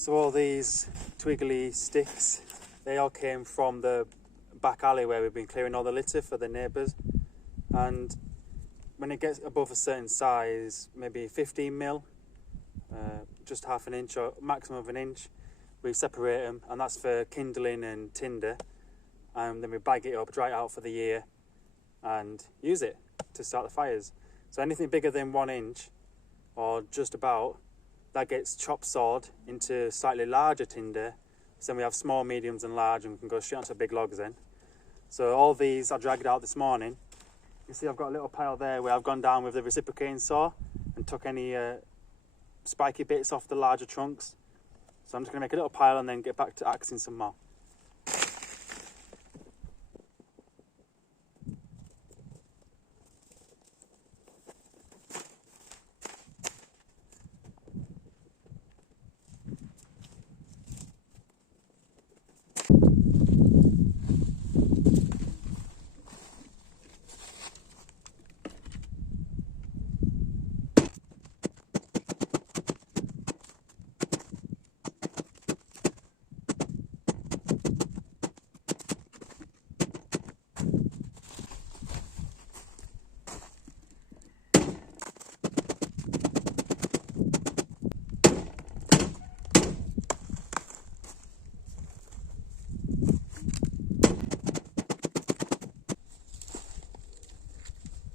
So all these twiggly sticks, they all came from the back alley where we've been clearing all the litter for the neighbours. And when it gets above a certain size, maybe 15 mil, just half an inch or maximum of an inch, we separate them, and that's for kindling and tinder. And then we bag it up, dry it out for the year, and use it to start the fires. So anything bigger than 1 inch, or just about, that gets chop sawed into slightly larger tinder. So then we have small, mediums and large, and we can go straight onto big logs then. So all these I dragged out this morning. You see I've got a little pile there where I've gone down with the reciprocating saw and took any spiky bits off the larger trunks. So I'm just going to make a little pile and then get back to axing some more.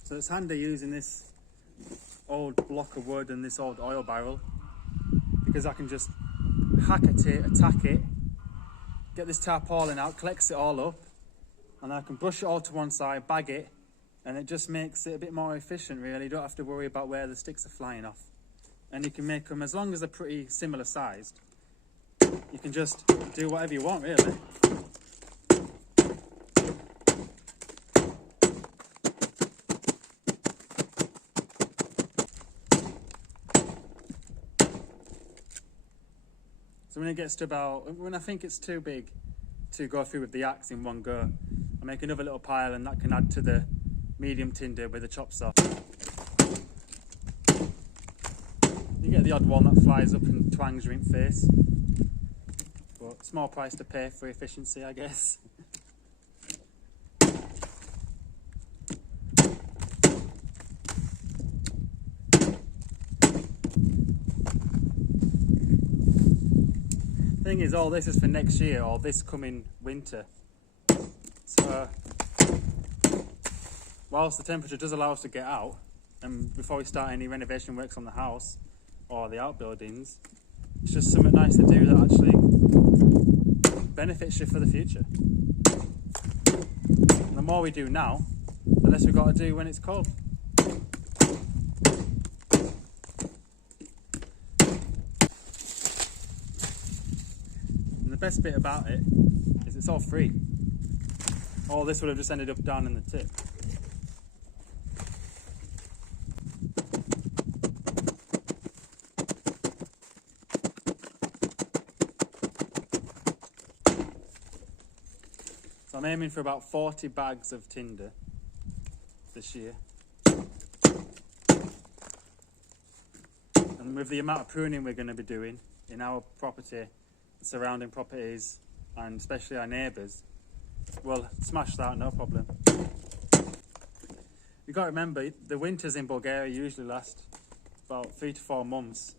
So it's handy using this old block of wood and this old oil barrel, because I can just hack at it, attack it, get this tarpaulin out, collects it all up, and then I can brush it all to one side, bag it, and it just makes it a bit more efficient really. You don't have to worry about where the sticks are flying off. And you can make them, as long as they're pretty similar sized, you can just do whatever you want really. So when it gets to about, when I think it's too big to go through with the axe in one go, I make another little pile, and that can add to the medium tinder with a chop saw. You get the odd one that flies up and twangs you in face, but small price to pay for efficiency, I guess. Thing is, all this is for next year or this coming winter. So whilst the temperature does allow us to get out, and before we start any renovation works on the house or the outbuildings, it's just something nice to do that actually benefits you for the future. And the more we do now, the less we've got to do when it's cold. The best bit about it is it's all free. All this would have just ended up down in the tip. So I'm aiming for about 40 bags of tinder this year. And with the amount of pruning we're going to be doing in our property, surrounding properties, and especially our neighbours, we'll smash that, no problem. You've got to remember, the winters in Bulgaria usually last about 3 to 4 months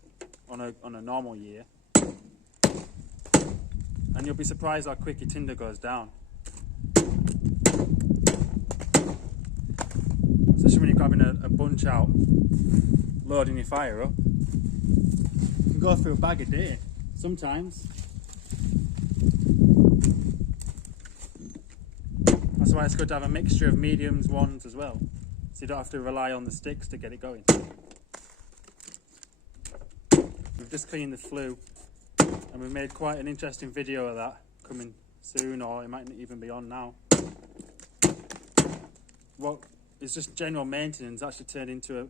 on a normal year, and you'll be surprised how quick your tinder goes down. Especially when you're grabbing a bunch out, loading your fire up. You can go through a bag a day sometimes. That's why it's good to have a mixture of mediums, ones as well, so you don't have to rely on the sticks to get it going. We've just cleaned the flue, and we've made quite an interesting video of that coming soon, or it might not even be on now. What is just general maintenance actually turned into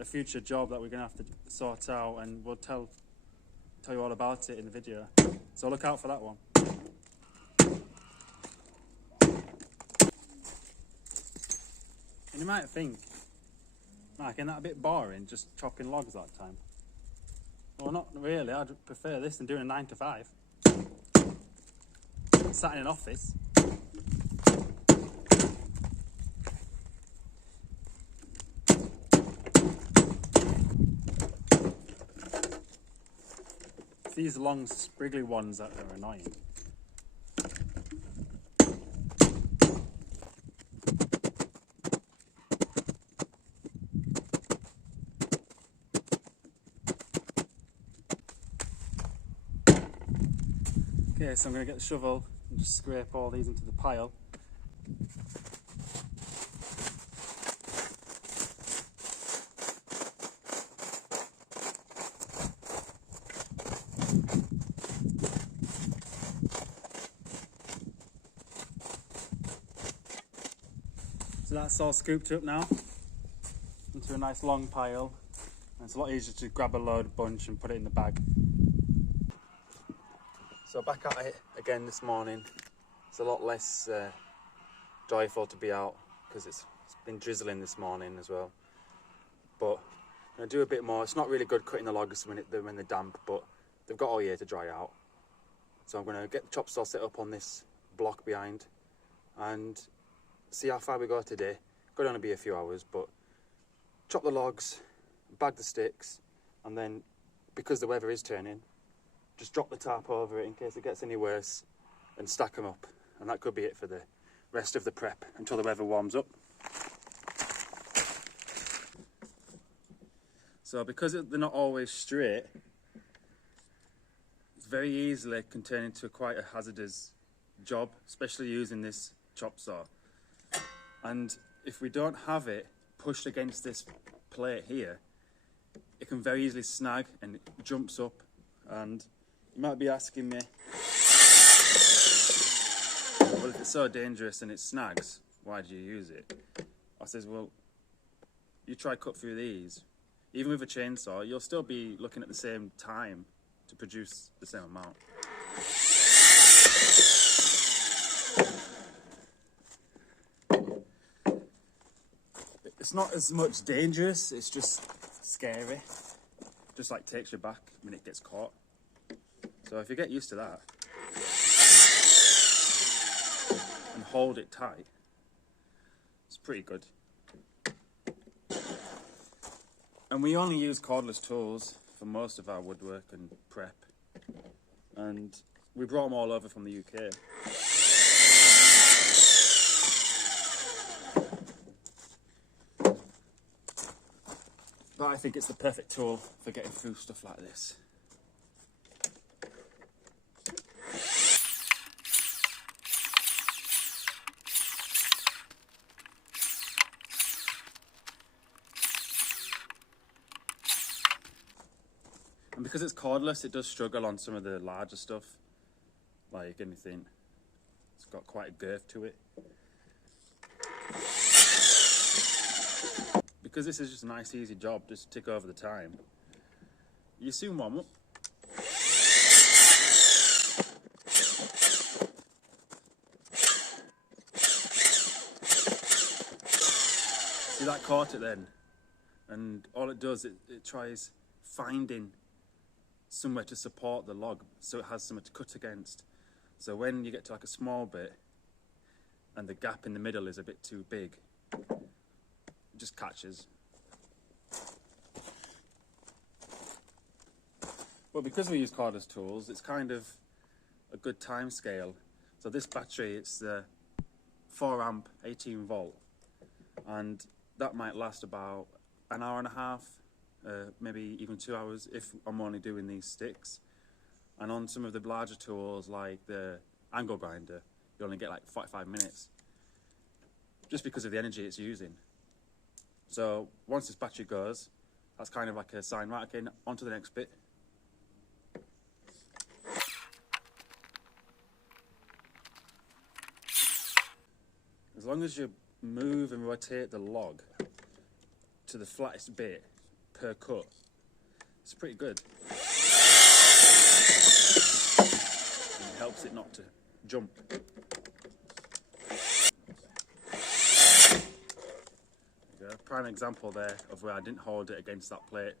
a future job that we're going to have to sort out, and we'll tell you all about it in the video. So look out for that one. And you might think, Mark, isn't that a bit boring, just chopping logs all the time? Well, not really. I'd prefer this than doing a 9 to 5. Sat in an office. It's these long, spriggly ones that are annoying. Okay, so I'm going to get the shovel and just scrape all these into the pile. So that's all scooped up now into a nice long pile. And it's a lot easier to grab a load bunch and put it in the bag. So back at it again this morning. It's a lot less joyful to be out because it's been drizzling this morning as well. But I'm going to do a bit more. It's not really good cutting the logs when they're damp, but they've got all year to dry out. So I'm going to get the chop saw set up on this block behind and see how far we go today. Could only be a few hours, but chop the logs, bag the sticks, and then because the weather is turning, just drop the tarp over it in case it gets any worse and stack them up. And that could be it for the rest of the prep until the weather warms up. So because they're not always straight, it's very easily can turn into quite a hazardous job, especially using this chop saw. And if we don't have it pushed against this plate here, it can very easily snag and it jumps up. And you might be asking me, well, if it's so dangerous and it snags, why do you use it? I says, well, you try cut through these, even with a chainsaw, you'll still be looking at the same time to produce the same amount. It's not as much dangerous, it's just scary. Just like takes you back when it gets caught. So if you get used to that and hold it tight, it's pretty good. And we only use cordless tools for most of our woodwork and prep. And we brought them all over from the UK. But I think it's the perfect tool for getting through stuff like this. And because it's cordless, it does struggle on some of the larger stuff, like anything. It's got quite a girth to it. Because this is just a nice, easy job, just tick over the time, you soon warm up. See, that caught it then, and all it does, it tries finding somewhere to support the log so it has somewhere to cut against. So when you get to like a small bit and the gap in the middle is a bit too big, it just catches. Well, because we use cordless tools, it's kind of a good time scale. So this battery, it's the 4 amp 18 volt, and that might last about an hour and a half, maybe even 2 hours if I'm only doing these sticks. And on some of the larger tools like the angle grinder, you only get like 45 minutes, just because of the energy it's using. So once this battery goes, that's kind of like a sign, right, okay, on to the next bit. As long as you move and rotate the log to the flattest bit per cut, it's pretty good. And it helps it not to jump. Prime example there of where I didn't hold it against that plate.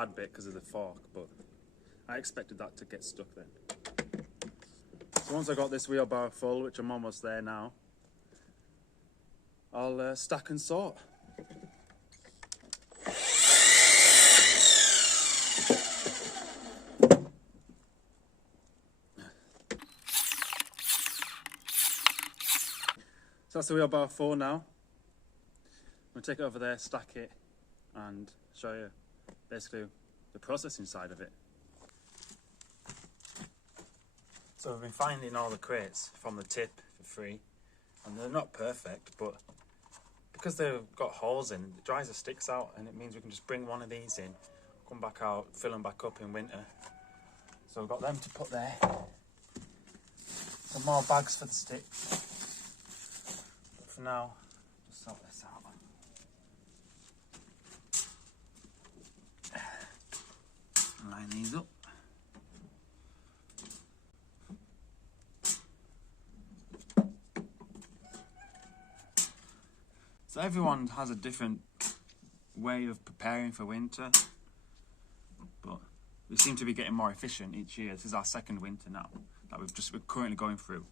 hard bit because of the fork, but I expected that to get stuck then. So once I got this wheelbarrow full, which I'm almost there now, I'll stack and sort. So that's the wheelbarrow full now. I'm going to take it over there, stack it, and show you basically the processing side of it. So we've been finding all the crates from the tip for free, and they're not perfect, but because they've got holes in, it dries the sticks out, and it means we can just bring one of these in, come back out, fill them back up in winter. So we've got them to put there. Some more bags for the sticks. For now, just sort this out. Line these up. So everyone has a different way of preparing for winter, but we seem to be getting more efficient each year. This is our second winter now that we're currently going through.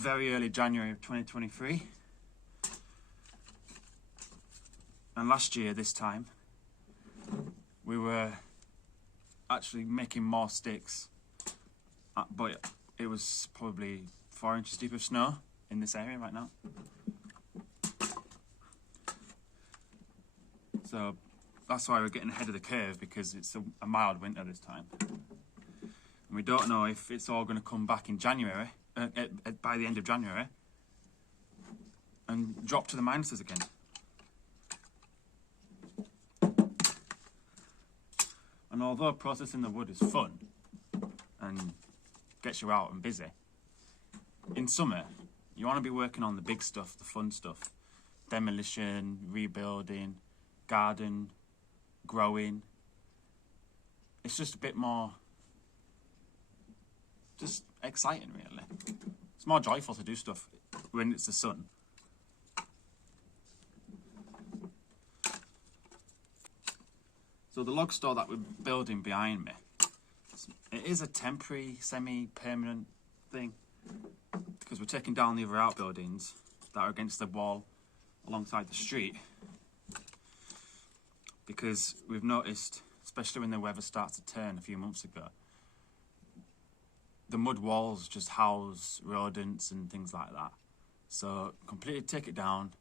Very early January of 2023, and last year this time we were actually making more sticks, but it was probably 4 inches deep of snow in this area right now. So that's why we're getting ahead of the curve, because it's a mild winter this time, and we don't know if it's all going to come back in January. By the end of January, and drop to the minuses again. And although processing the wood is fun and gets you out and busy, in summer you want to be working on the big stuff, the fun stuff: demolition, rebuilding, garden, growing. It's just a bit more just exciting, really. It's more joyful to do stuff when it's the sun. So the log store that we're building behind me, it is a temporary, semi-permanent thing, because we're taking down the other outbuildings that are against the wall alongside the street, because we've noticed, especially when the weather starts to turn a few months ago, the mud walls just house rodents and things like that. So completely take it down,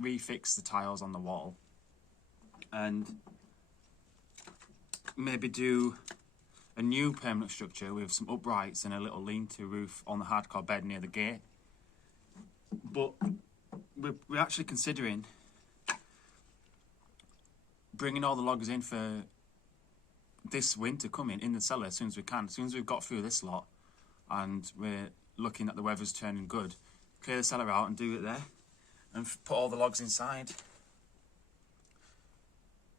refix the tiles on the wall, and maybe do a new permanent structure with some uprights and a little lean-to roof on the hardcore bed near the gate. But we're actually considering bringing all the logs in for this winter coming in the cellar as soon as we can. As soon as we've got through this lot and we're looking at the weather's turning good, clear the cellar out and do it there and put all the logs inside.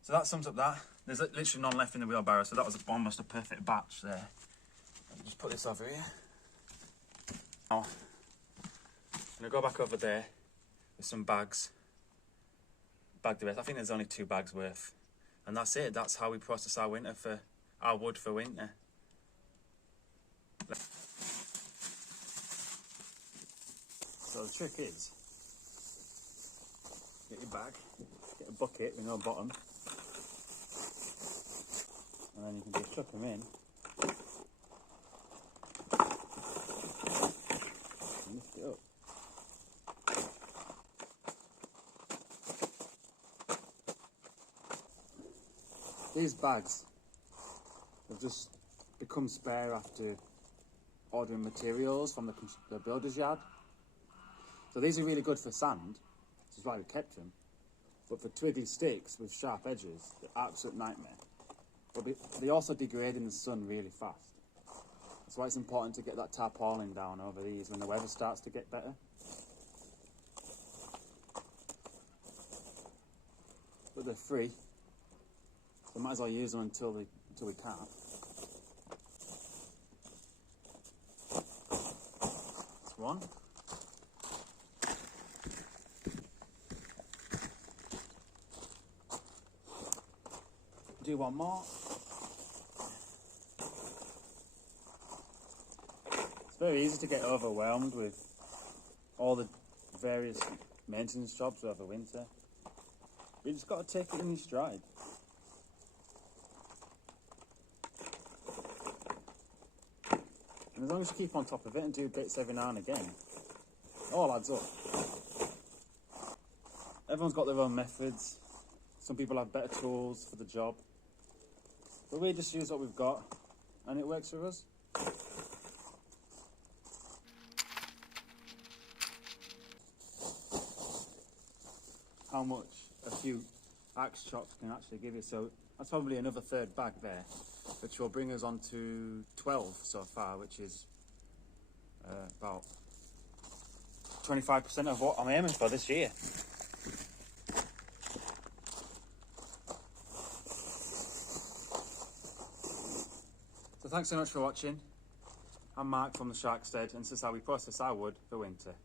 So that sums up that. There's literally none left in the wheelbarrow, so that was almost a perfect batch there. I'll just put this over here. Now, I'm going to go back over there with some bags. Bag the rest. I think there's only 2 bags worth. And that's it. That's how we process our wood for winter. So the trick is, get your bag, get a bucket with no bottom, and then you can just chuck them in and lift it up. These bags have just become spare after ordering materials from the builder's yard. So these are really good for sand, which is why we kept them. But for twiggly sticks with sharp edges, they're an absolute nightmare. But they also degrade in the sun really fast. That's why it's important to get that tarpaulin down over these when the weather starts to get better. But they're free, so might as well use them until we can't. That's one. do one more. It's very easy to get overwhelmed with all the various maintenance jobs over winter. You just got to take it in your stride. And as long as you keep on top of it and do bits every now and again, it all adds up. Everyone's got their own methods. Some people have better tools for the job. But we just use what we've got and it works for us. How much a few axe chops can actually give you. So that's probably another third bag there, which will bring us on to 12 so far, which is about 25% of what I'm aiming for this year. So thanks so much for watching. I'm Mark from the Sharkstead, and this is how we process our wood for winter.